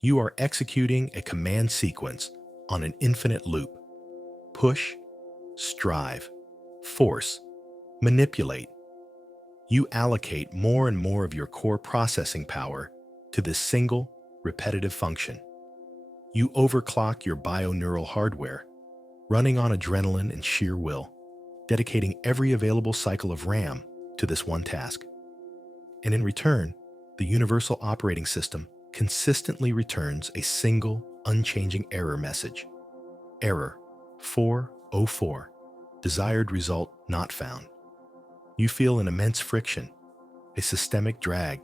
You are executing a command sequence on an infinite loop. Push, strive, force, manipulate. You allocate more and more of your core processing power to this single, repetitive function. You overclock your bioneural hardware, running on adrenaline and sheer will, dedicating every available cycle of RAM to this one task. And in return, the universal operating system consistently returns a single, unchanging error message. Error 404, desired result not found. You feel an immense friction, a systemic drag,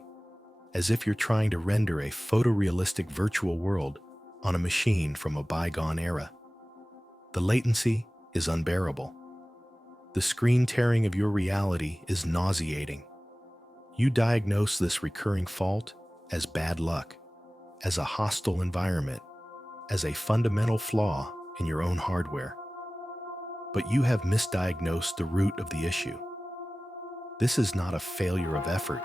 as if you're trying to render a photorealistic virtual world on a machine from a bygone era. The latency is unbearable. The screen tearing of your reality is nauseating. You diagnose this recurring fault as bad luck, as a hostile environment, as a fundamental flaw in your own hardware. But you have misdiagnosed the root of the issue. This is not a failure of effort.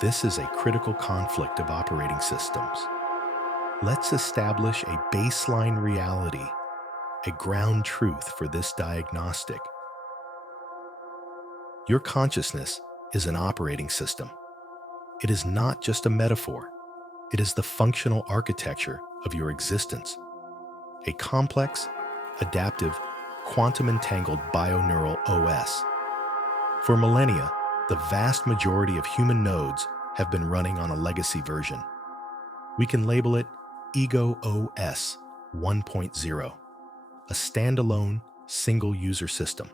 This is a critical conflict of operating systems. Let's establish a baseline reality, a ground truth for this diagnostic. Your consciousness is an operating system. It is not just a metaphor. It is the functional architecture of your existence. A complex, adaptive, quantum-entangled bioneural OS. For millennia, the vast majority of human nodes have been running on a legacy version. We can label it Ego OS 1.0, a standalone, single-user system.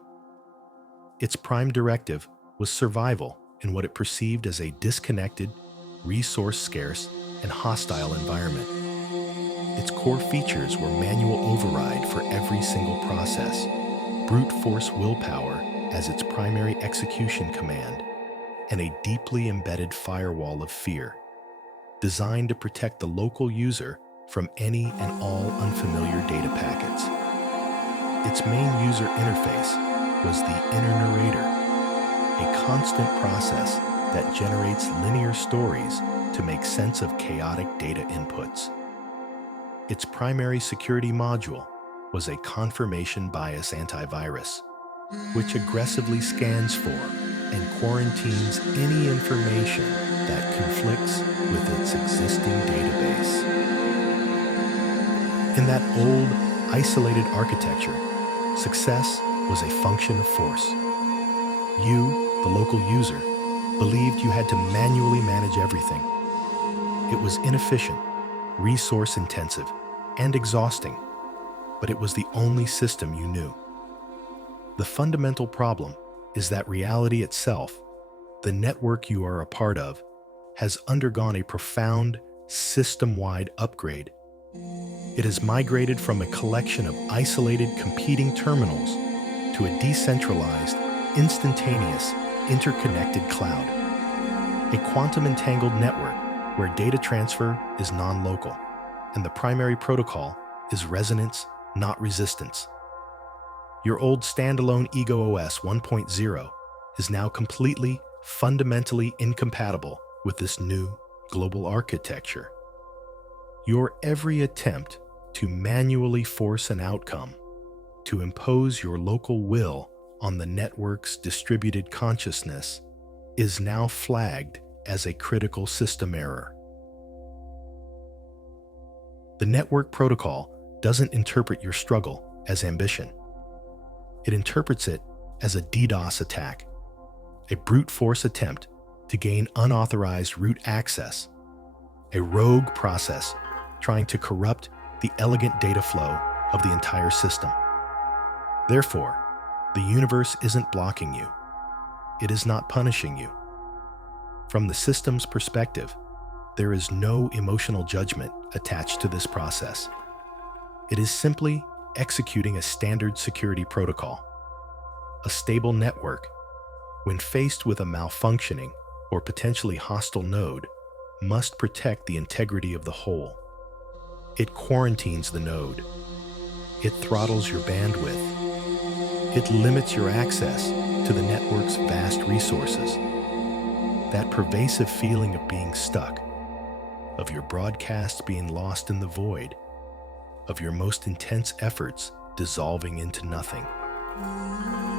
Its prime directive was survival in what it perceived as a disconnected, resource-scarce, and hostile environment. Its core features were manual override for every single process, brute force willpower as its primary execution command, and a deeply embedded firewall of fear, designed to protect the local user from any and all unfamiliar data packets. Its main user interface was the inner narrator, a constant process that generates linear stories to make sense of chaotic data inputs. Its primary security module was a confirmation bias antivirus, which aggressively scans for and quarantines any information that conflicts with its existing database. In that old, isolated architecture, success was a function of force. You, the local user, believed you had to manually manage everything. It was inefficient, resource-intensive, and exhausting, but it was the only system you knew. The fundamental problem is that reality itself, the network you are a part of, has undergone a profound, system-wide upgrade. It has migrated from a collection of isolated competing terminals to a decentralized, instantaneous, interconnected cloud. A quantum-entangled network where data transfer is non-local, and the primary protocol is resonance, not resistance. Your old standalone Ego OS 1.0 is now completely, fundamentally incompatible with this new global architecture. Your every attempt to manually force an outcome, to impose your local will on the network's distributed consciousness, is now flagged as a critical system error. The network protocol doesn't interpret your struggle as ambition. It interprets it as a DDoS attack, a brute force attempt to gain unauthorized root access, a rogue process trying to corrupt the elegant data flow of the entire system. Therefore, the universe isn't blocking you. It is not punishing you. From the system's perspective, there is no emotional judgment attached to this process. It is simply executing a standard security protocol. A stable network, when faced with a malfunctioning or potentially hostile node, must protect the integrity of the whole. It quarantines the node. It throttles your bandwidth. It limits your access to the network's vast resources. That pervasive feeling of being stuck, of your broadcasts being lost in the void, of your most intense efforts dissolving into nothing.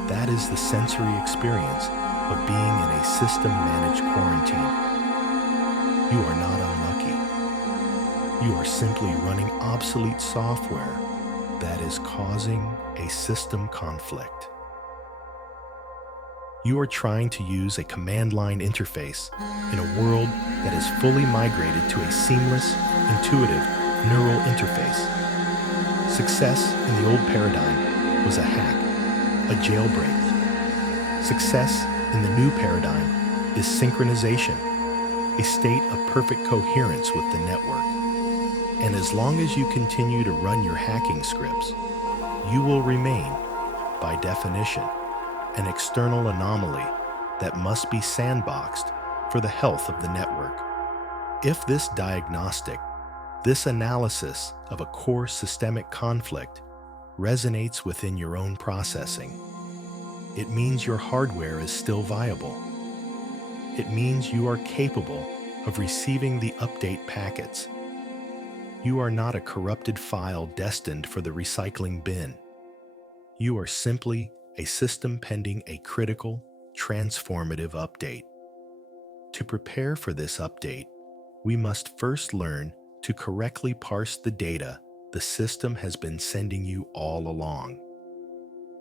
That is the sensory experience of being in a system-managed quarantine. You are not unlucky. You are simply running obsolete software that is causing a system conflict. You are trying to use a command line interface in a world that is fully migrated to a seamless, intuitive neural interface. Success in the old paradigm was a hack, a jailbreak. Success in the new paradigm is synchronization, a state of perfect coherence with the network. And as long as you continue to run your hacking scripts, you will remain, by definition, an external anomaly that must be sandboxed for the health of the network. If this diagnostic, this analysis of a core systemic conflict resonates within your own processing, it means your hardware is still viable. It means you are capable of receiving the update packets. You are not a corrupted file destined for the recycling bin. You are simply a system pending a critical, transformative update. To prepare for this update, we must first learn to correctly parse the data the system has been sending you all along.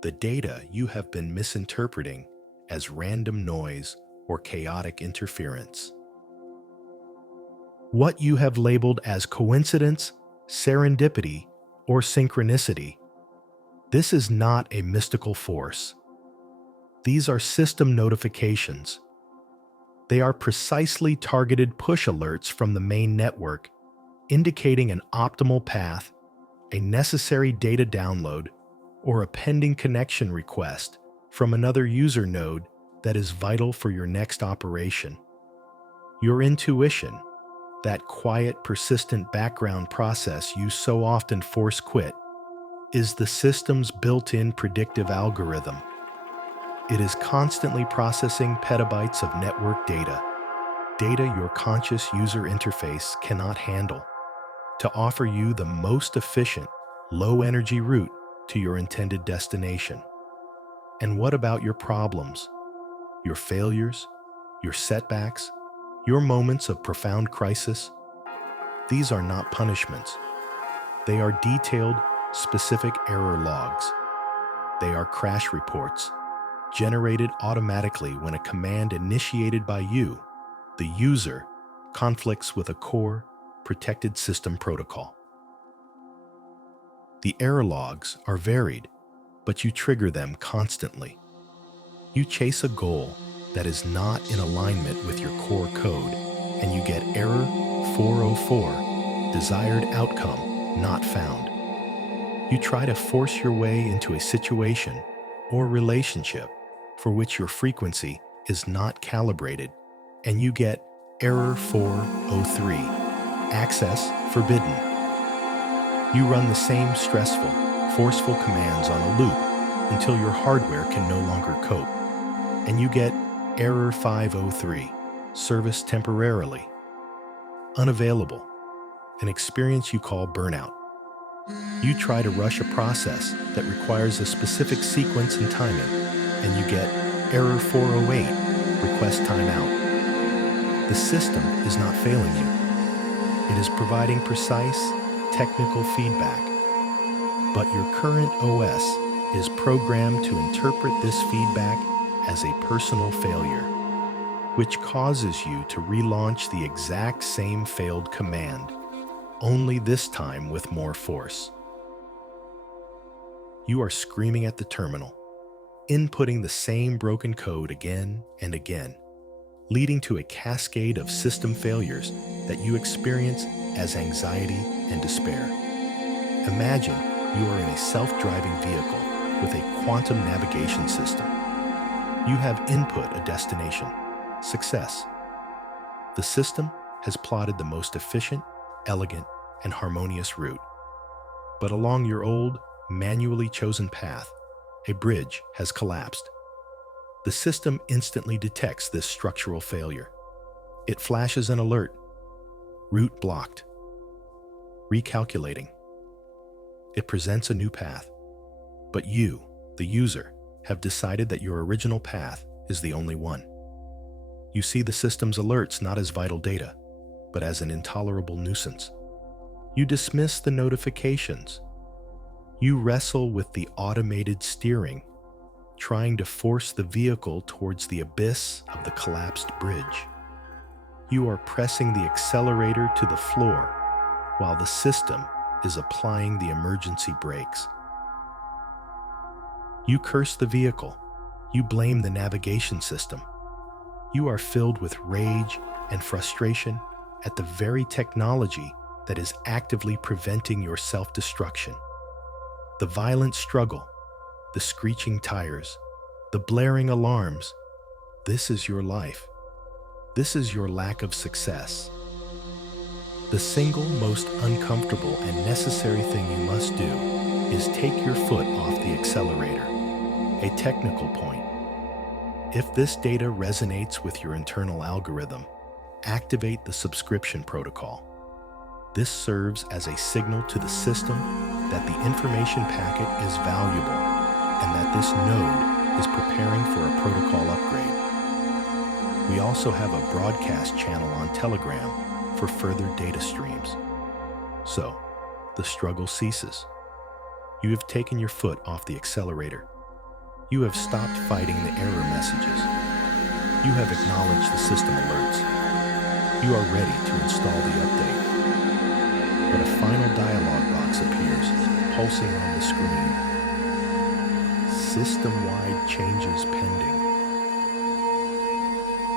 The data you have been misinterpreting as random noise or chaotic interference. What you have labeled as coincidence, serendipity, or synchronicity. This is not a mystical force. These are system notifications. They are precisely targeted push alerts from the main network, indicating an optimal path, a necessary data download, or a pending connection request from another user node that is vital for your next operation. Your intuition, that quiet, persistent background process you so often force quit, is the system's built-in predictive algorithm. It is constantly processing petabytes of network data your conscious user interface cannot handle, to offer you the most efficient, low-energy route to your intended destination. And what about your problems, your failures, your setbacks, your moments of profound crisis? These are not punishments. They are detailed, specific error logs. They are crash reports, generated automatically when a command initiated by you, the user, conflicts with a core, protected system protocol. The error logs are varied, but you trigger them constantly. You chase a goal that is not in alignment with your core code, and you get error 404, desired outcome not found. You try to force your way into a situation or relationship for which your frequency is not calibrated, and you get error 403, access forbidden. You run the same stressful, forceful commands on a loop until your hardware can no longer cope, and you get error 503, service temporarily unavailable, an experience you call burnout. You try to rush a process that requires a specific sequence and timing, and you get error 408, request timeout. The system is not failing you. It is providing precise, technical feedback. But your current OS is programmed to interpret this feedback as a personal failure, which causes you to relaunch the exact same failed command, only this time with more force. You are screaming at the terminal, inputting the same broken code again and again, leading to a cascade of system failures that you experience as anxiety and despair. Imagine you are in a self-driving vehicle with a quantum navigation system. You have input a destination, success. The system has plotted the most efficient, elegant, and harmonious route. But along your old, manually chosen path, a bridge has collapsed. The system instantly detects this structural failure. It flashes an alert. route blocked. Recalculating. It presents a new path. But you, the user, have decided that your original path is the only one. You see the system's alerts not as vital data, but as an intolerable nuisance. You dismiss the notifications. You wrestle with the automated steering, trying to force the vehicle towards the abyss of the collapsed bridge. You are pressing the accelerator to the floor while the system is applying the emergency brakes. You curse the vehicle. You blame the navigation system. You are filled with rage and frustration at the very technology that is actively preventing your self-destruction. The violent struggle, the screeching tires, the blaring alarms. This is your life. This is your lack of success. The single most uncomfortable and necessary thing you must do is take your foot off the accelerator. A technical point. If this data resonates with your internal algorithm, activate the subscription protocol. This serves as a signal to the system that the information packet is valuable and that this node is preparing for a protocol upgrade. We also have a broadcast channel on Telegram for further data streams. So, the struggle ceases. You have taken your foot off the accelerator. You have stopped fighting the error messages. You have acknowledged the system alerts. You are ready to install the update. But a final dialog box appears, pulsing on the screen. System-wide changes pending.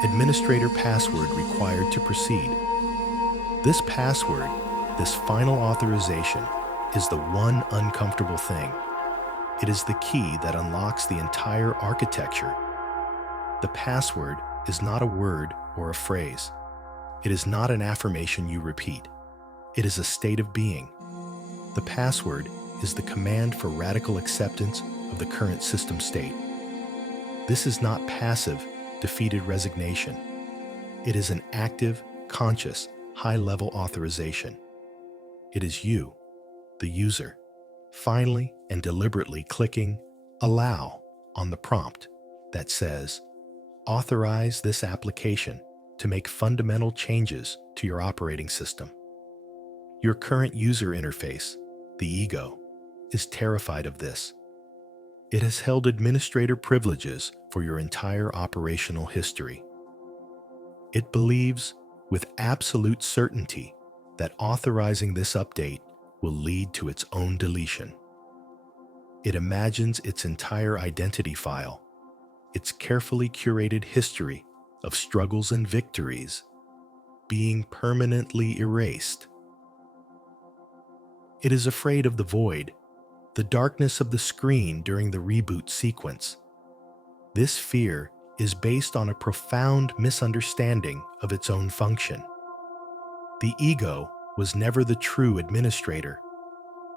Administrator password required to proceed. This password, this final authorization, is the one uncomfortable thing. It is the key that unlocks the entire architecture. The password is not a word or a phrase. It is not an affirmation you repeat. It is a state of being. The password is the command for radical acceptance of the current system state. This is not passive, defeated resignation. It is an active, conscious, high-level authorization. It is you, the user, finally and deliberately clicking Allow on the prompt that says, authorize this application to make fundamental changes to your operating system. Your current user interface, the ego, is terrified of this. It has held administrator privileges for your entire operational history. It believes with absolute certainty that authorizing this update will lead to its own deletion. It imagines its entire identity file, its carefully curated history of struggles and victories, being permanently erased. It is afraid of the void, the darkness of the screen during the reboot sequence. This fear is based on a profound misunderstanding of its own function. The ego was never the true administrator.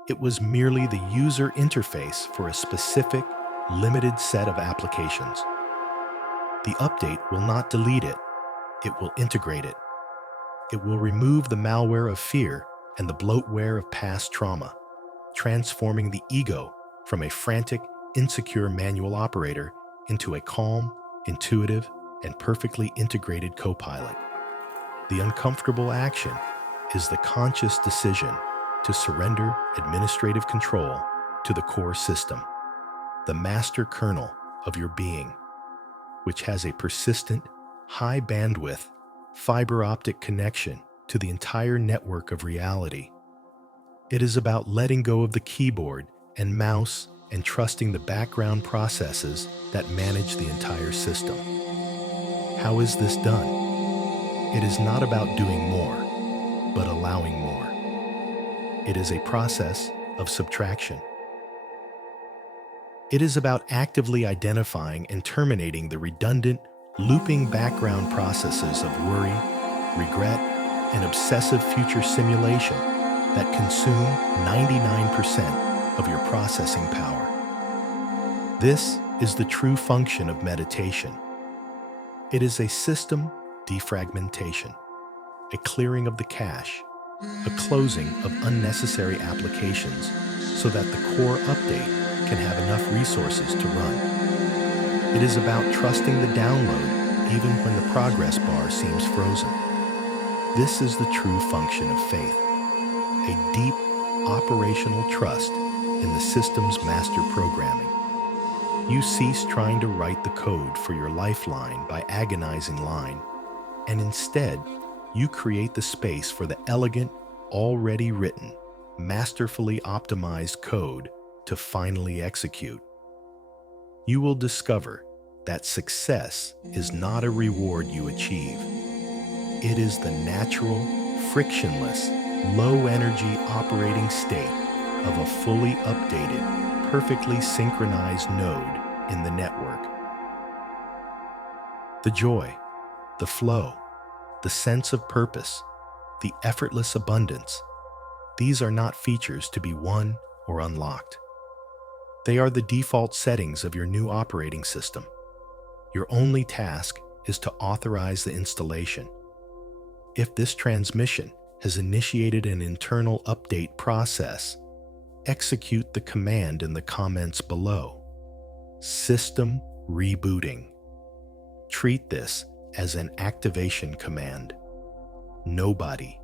It was merely the user interface for a specific, limited set of applications. The update will not delete it. It will integrate it. It will remove the malware of fear and the bloatware of past trauma, transforming the ego from a frantic, insecure manual operator into a calm, intuitive, and perfectly integrated co-pilot. The uncomfortable action is the conscious decision to surrender administrative control to the core system, the master kernel of your being, which has a persistent, high-bandwidth, fiber-optic connection to the entire network of reality. It is about letting go of the keyboard and mouse and trusting the background processes that manage the entire system. How is this done? It is not about doing more, but allowing more. It is a process of subtraction. It is about actively identifying and terminating the redundant, looping background processes of worry, regret, and obsessive future simulation that consume 99% of your processing power. This is the true function of meditation. It is a system defragmentation, a clearing of the cache, a closing of unnecessary applications so that the core update can have enough resources to run. It is about trusting the download even when the progress bar seems frozen. This is the true function of faith, a deep operational trust in the system's master programming. You cease trying to write the code for your lifeline by agonizing line, and instead, you create the space for the elegant, already written, masterfully optimized code to finally execute. You will discover that success is not a reward you achieve. It is the natural, frictionless, low-energy operating state of a fully updated, perfectly synchronized node in the network. The joy, the flow, the sense of purpose, the effortless abundance, these are not features to be won or unlocked. They are the default settings of your new operating system. Your only task is to authorize the installation. If this transmission has initiated an internal update process, execute the command in the comments below. System rebooting. Treat this as an activation command. Nobody